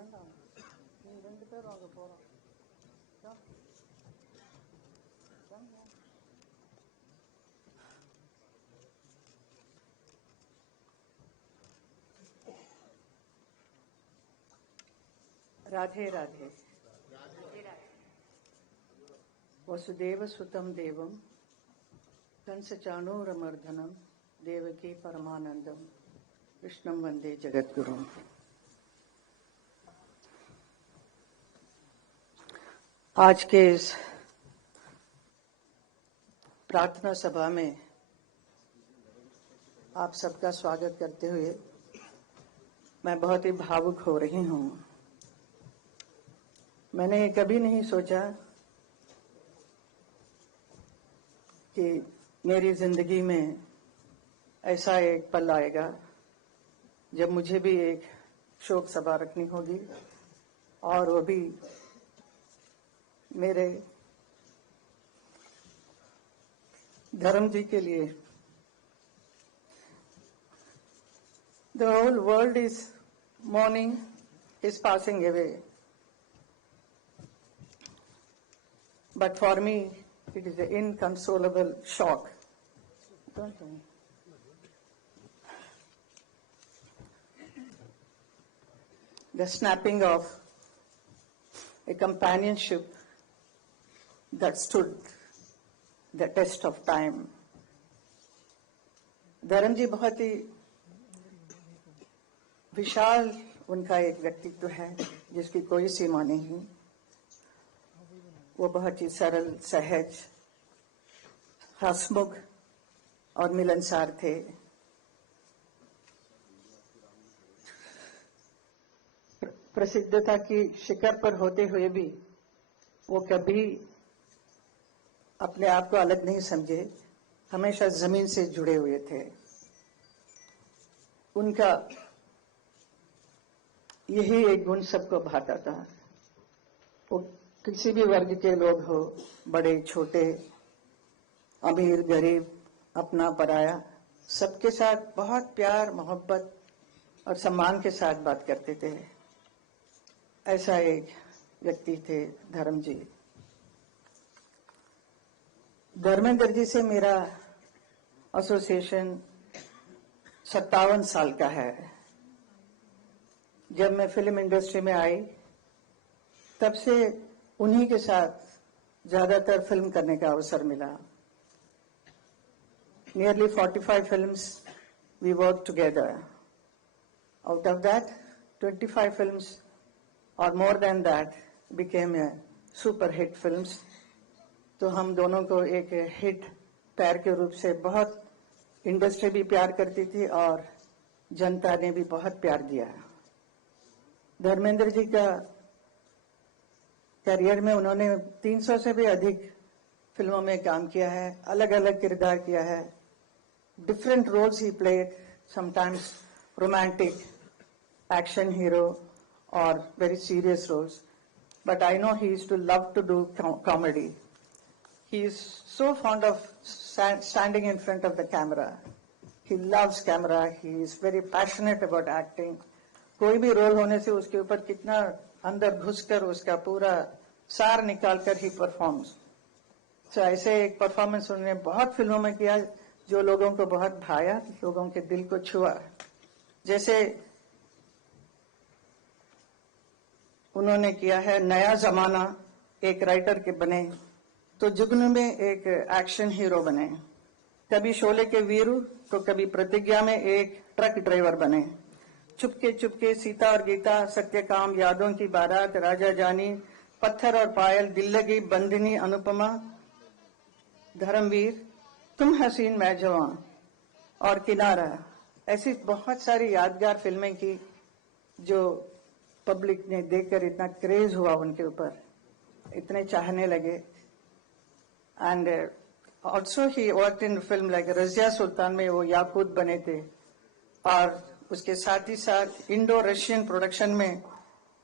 வேண்டாம், நீ 2 பேரும் அங்கே போகிறோம். राधे राधे। वसुदेव सुतम देवम कंसचाणूरमर्दनम देवकी परमानंदम कृष्णम वंदे जगद्गुरुम। आज के इस प्रार्थना सभा में आप सबका स्वागत करते हुए मैं बहुत ही भावुक हो रही हूँ। मैंने कभी नहीं सोचा कि मेरी जिंदगी में ऐसा एक पल आएगा जब मुझे भी एक शोक सभा रखनी होगी, और वो भी मेरे धर्म जी के लिए। The whole world is mourning his passing away, but for me it is an inconsolable shock. Don't worry. The snapping of a companionship that stood the test of time. धर्म जी बहुत ही विशाल उनका एक व्यक्तित्व है जिसकी कोई सीमा नहीं। वो बहुत ही सरल, सहज, हंसमुख और मिलनसार थे। प्रसिद्धता की शिखर पर होते हुए भी वो कभी अपने आप को अलग नहीं समझे, हमेशा जमीन से जुड़े हुए थे। उनका यही एक गुण सबको भाता था। वो किसी भी वर्ग के लोग हो, बड़े छोटे, अमीर गरीब, अपना पराया, सबके साथ बहुत प्यार, मोहब्बत और सम्मान के साथ बात करते थे। ऐसा एक व्यक्ति थे धर्म जी। धर्मेंद्र जी से मेरा एसोसिएशन 57 साल का है। जब मैं फिल्म इंडस्ट्री में आई तब से उन्हीं के साथ ज्यादातर फिल्म करने का अवसर मिला। Nearly 45 films we worked together. Out of that, 25 films or more than that became a super hit films. तो हम दोनों को एक हिट पैर के रूप से बहुत इंडस्ट्री भी प्यार करती थी और जनता ने भी बहुत प्यार दिया। धर्मेंद्र जी का करियर में उन्होंने 300 से भी अधिक फिल्मों में काम किया है, अलग अलग किरदार किया है। Different roles he played, sometimes romantic, action hero और very serious roles, but I know he used to love to do comedy. He is so fond of standing in front of the camera. He loves camera. He is very passionate about acting. कोई भी role होने से उसके ऊपर कितना अंदर घुसकर उसका पूरा सार निकालकर ही परफॉर्म्स। तो ऐसे एक परफॉर्मेंस उन्होंने बहुत फिल्मों में किया जो लोगों को बहुत भाया, लोगों के दिल को छुआ। जैसे उन्होंने किया है नया जमाना, एक राइटर के बने, तो जुगनू में एक एक्शन हीरो बने, कभी शोले के वीरू तो कभी प्रतिज्ञा में एक ट्रक ड्राइवर बने, चुपके चुपके सीता और गीता, सत्यकाम, यादों की बारात, राजा जानी, पत्थर और पायल, दिल लगी, बंदिनी, अनुपमा, धर्मवीर, तुम हसीन मैं जवां और किनारा। ऐसी बहुत सारी यादगार फिल्में की जो पब्लिक ने देखकर इतना क्रेज हुआ उनके ऊपर, इतने चाहने लगे। And also he worked in film like Razia सुल्तान में वो याकूत बने थे, और उसके साथ ही साथ इंडो रशियन प्रोडक्शन में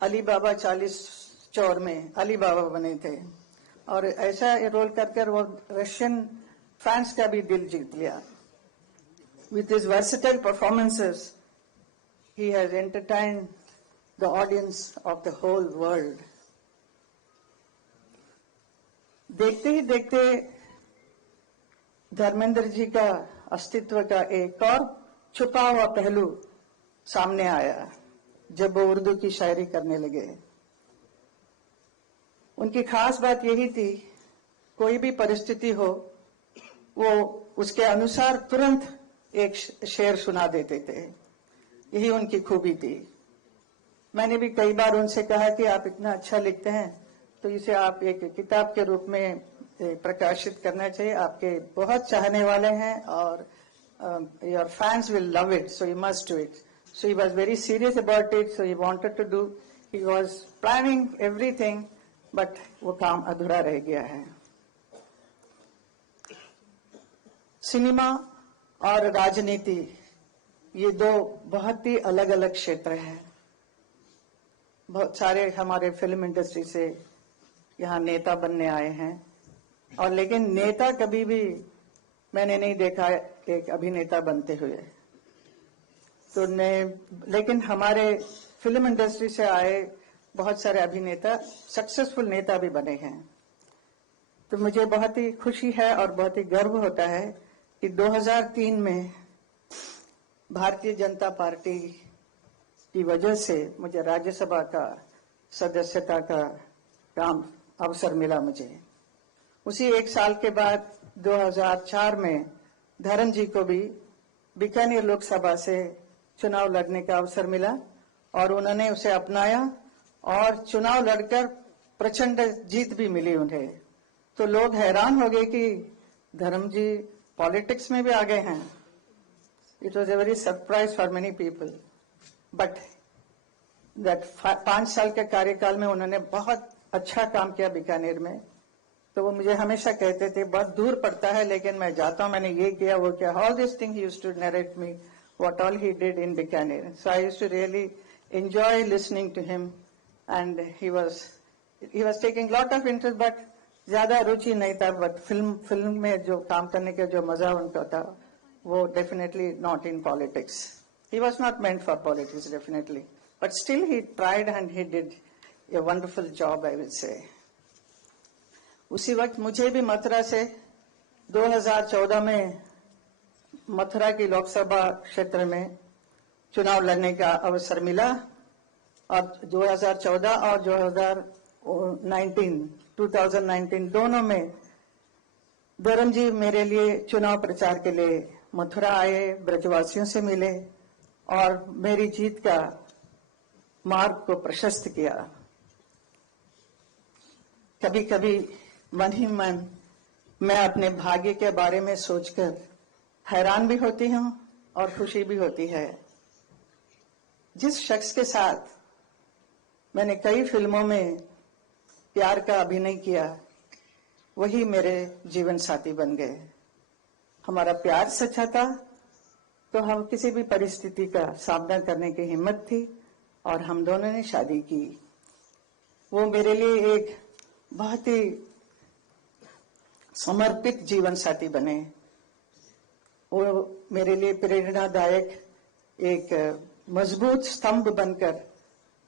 अली बाबा 40 चौर में अली बाबा बने थे, और ऐसा रोल कर वो रशियन फैंस का भी दिल जीत लिया। With his versatile performances, he has entertained the audience of the whole world. देखते ही देखते धर्मेंद्र जी का अस्तित्व का एक और छुपा हुआ पहलू सामने आया जब वो उर्दू की शायरी करने लगे। उनकी खास बात यही थी, कोई भी परिस्थिति हो वो उसके अनुसार तुरंत एक शेर सुना देते थे। यही उनकी खूबी थी। मैंने भी कई बार उनसे कहा कि आप इतना अच्छा लिखते हैं तो इसे आप एक किताब के रूप में प्रकाशित करना चाहिए। आपके बहुत चाहने वाले हैं और your fans will love it, so you must do it. So he was very serious about it, so he wanted to do. He was planning everything, but वो काम अधूरा रह गया है। सिनेमा और राजनीति ये दो बहुत ही अलग अलग क्षेत्र हैं। बहुत सारे हमारे फिल्म इंडस्ट्री से यहाँ नेता बनने आए हैं, और लेकिन नेता कभी भी मैंने नहीं देखा एक अभिनेता बनते हुए। तो लेकिन हमारे फिल्म इंडस्ट्री से आए बहुत सारे अभिनेता सक्सेसफुल नेता भी बने हैं। तो मुझे बहुत ही खुशी है और बहुत ही गर्व होता है कि 2003 में भारतीय जनता पार्टी की वजह से मुझे राज्यसभा का सदस्यता का काम अवसर मिला। मुझे उसी एक साल के बाद 2004 में धर्म जी को भी बीकानेर लोकसभा से चुनाव लड़ने का अवसर मिला और उन्होंने उसे अपनाया और चुनाव लड़कर प्रचंड जीत भी मिली उन्हें। तो लोग हैरान हो गए कि धर्म जी पॉलिटिक्स में भी आ गए हैं। It was a very surprise for many people, but that 5 साल के कार्यकाल में उन्होंने बहुत अच्छा काम किया बीकानेर में। तो वो मुझे हमेशा कहते थे बहुत दूर पड़ता है लेकिन मैं जाता हूँ, मैंने ये किया वो किया। All this thing he used to narrate me what all he did in Bikaner. So I used to really enjoy listening to him and he was taking lot of interest, but ज्यादा रुचि नहीं था। बट फिल्म में जो काम करने का जो मजा उनका था वो definitely not in politics. He was not meant for politics definitely, but still he tried and he did a wonderful job I will say. उसी वक्त मुझे भी मथुरा से 2014 में मथुरा की लोकसभा क्षेत्र में चुनाव लड़ने का अवसर मिला और 2014 और 2019 दोनों में धर्म जी मेरे लिए चुनाव प्रचार के लिए मथुरा आए, ब्रजवासियों से मिले और मेरी जीत का मार्ग को प्रशस्त किया। कभी कभी मन ही मन मैं अपने भाग्य के बारे में सोचकर हैरान भी होती हूँ और खुशी भी होती है। जिस शख्स के साथ मैंने कई फिल्मों में प्यार का अभिनय किया वही मेरे जीवन साथी बन गए। हमारा प्यार सच्चा था तो हम किसी भी परिस्थिति का सामना करने की हिम्मत थी और हम दोनों ने शादी की। वो मेरे लिए एक बहुत ही समर्पित जीवन साथी बने। वो मेरे लिए प्रेरणादायक एक मजबूत स्तंभ बनकर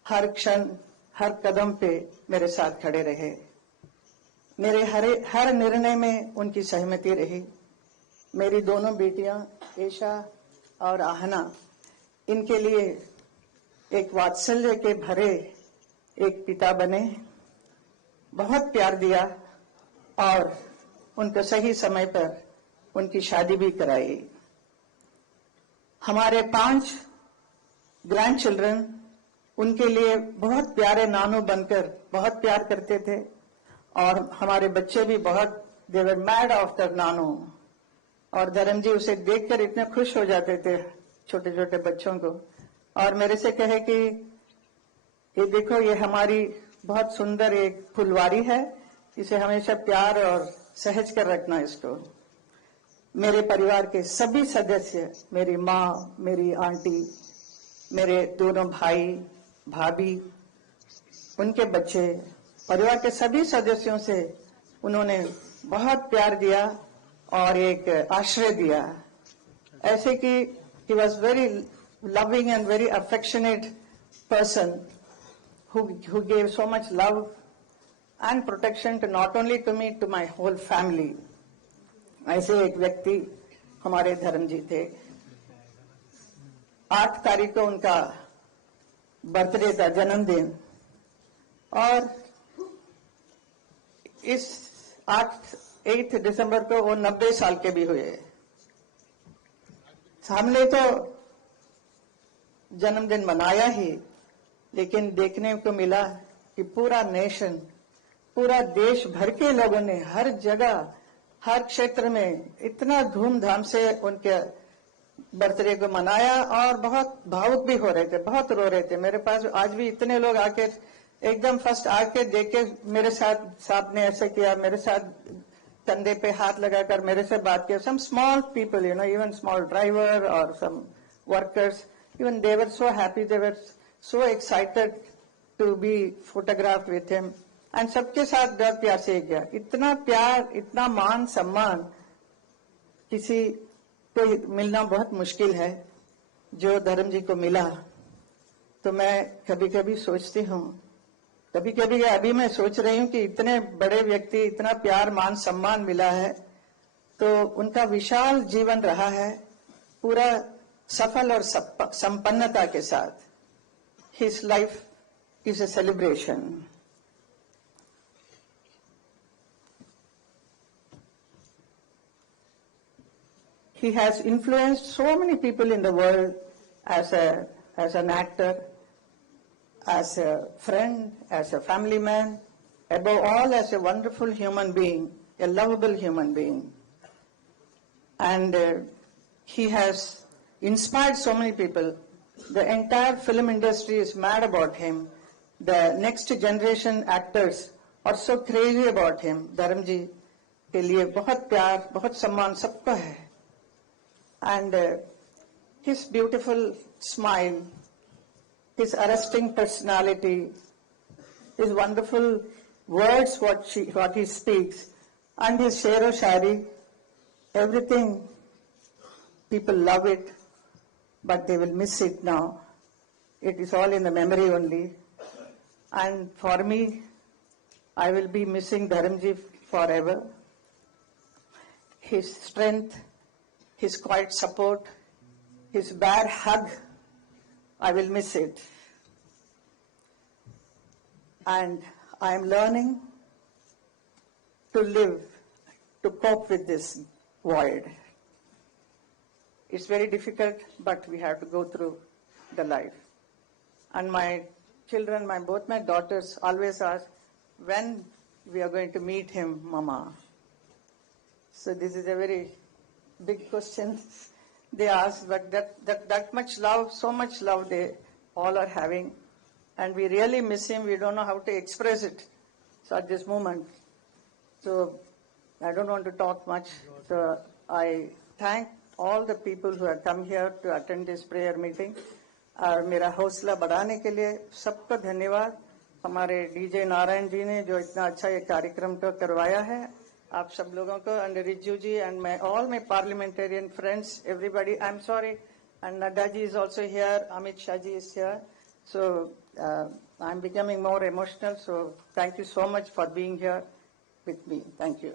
हर क्षण हर कदम पे मेरे साथ खड़े रहे। मेरे हर निर्णय में उनकी सहमति रही। मेरी दोनों बेटियां ईशा और आहना, इनके लिए एक वात्सल्य के भरे एक पिता बने। बहुत प्यार दिया और उनको सही समय पर उनकी शादी भी कराई। हमारे 5 ग्रैंड चिल्ड्रन उनके लिए बहुत प्यारे नानू बनकर बहुत प्यार करते थे और हमारे बच्चे भी बहुत दे वर मैड आफ्टर नानू। और धर्म जी उसे देखकर इतने खुश हो जाते थे छोटे छोटे बच्चों को, और मेरे से कहे कि ये देखो ये हमारी बहुत सुंदर एक फुलवारी है, इसे हमेशा प्यार और सहज कर रखना इसको। मेरे परिवार के सभी सदस्य, मेरी माँ, मेरी आंटी, मेरे दोनों भाई भाभी, उनके बच्चे, परिवार के सभी सदस्यों से उन्होंने बहुत प्यार दिया और एक आश्रय दिया। ऐसे कि he was very loving and very affectionate person who gave so much love and protection to not only to me, to my whole family. ऐसे एक व्यक्ति हमारे धर्म जी थे। 8 तारीख को उनका बर्थडे था, जन्मदिन, और इस 8 दिसंबर को वो 90 साल के भी हुए। हमने तो जन्मदिन मनाया ही, लेकिन देखने को मिला कि पूरा नेशन, पूरा देश भर के लोगों ने हर जगह, हर क्षेत्र में इतना धूमधाम से उनके बर्थडे को मनाया और बहुत भावुक भी हो रहे थे, बहुत रो रहे थे। मेरे पास आज भी इतने लोग आके एकदम फर्स्ट आके देख के मेरे साथ, साहब ने ऐसे किया, मेरे साथ कंधे पे हाथ लगाकर मेरे से बात किया। Some small people, you know, even small driver और some workers, even they were so happy, they were so excited to be photographed with him, and सबके साथ बहुत प्यार से गया। इतना प्यार, इतना मान सम्मान किसी को मिलना बहुत मुश्किल है, जो धर्म जी को मिला। तो मैं कभी कभी सोचती हूँ, कभी कभी अभी मैं सोच रही हूँ कि इतने बड़े व्यक्ति, इतना प्यार मान सम्मान मिला है, तो उनका विशाल जीवन रहा है, पूरा सफल और संपन्नता के साथ। His life is a celebration. He has influenced so many people in the world as an actor, as a friend, as a family man, above all as a wonderful human being, a lovable human being. And he has inspired so many people. The entire film industry is mad about him. The next generation actors are so crazy about him. धर्म जी के लिए बहुत प्यार, बहुत सम्मान सबका है. And his beautiful smile, his arresting personality, his wonderful words, what he speaks, and his share of shari, everything, people love it, but they will miss it now. It is all in the memory only. And for me, I will be missing Dharamji forever. His strength, his quiet support, his bare hug, I will miss it. And I am learning to live, to cope with this void. It's very difficult, but we have to go through the life. And my children, both my daughters always ask, when we are going to meet him, Mama? So this is a very big question they ask, but that much love, so much love they all are having. And we really miss him. We don't know how to express it so at this moment. So I don't want to talk much. So I thank all the people who have come here to attend this prayer meeting. और मेरा हौसला बढ़ाने के लिए सबको धन्यवाद। हमारे DJ Narayan ji ने जो इतना अच्छा ये कार्यक्रम को करवाया है, आप सब लोगों को, and Riju ji and all my parliamentarian friends, everybody. I'm sorry, and Nadda ji is also here, Amit Shah ji is here. So I'm becoming more emotional. So thank you so much for being here with me. Thank you.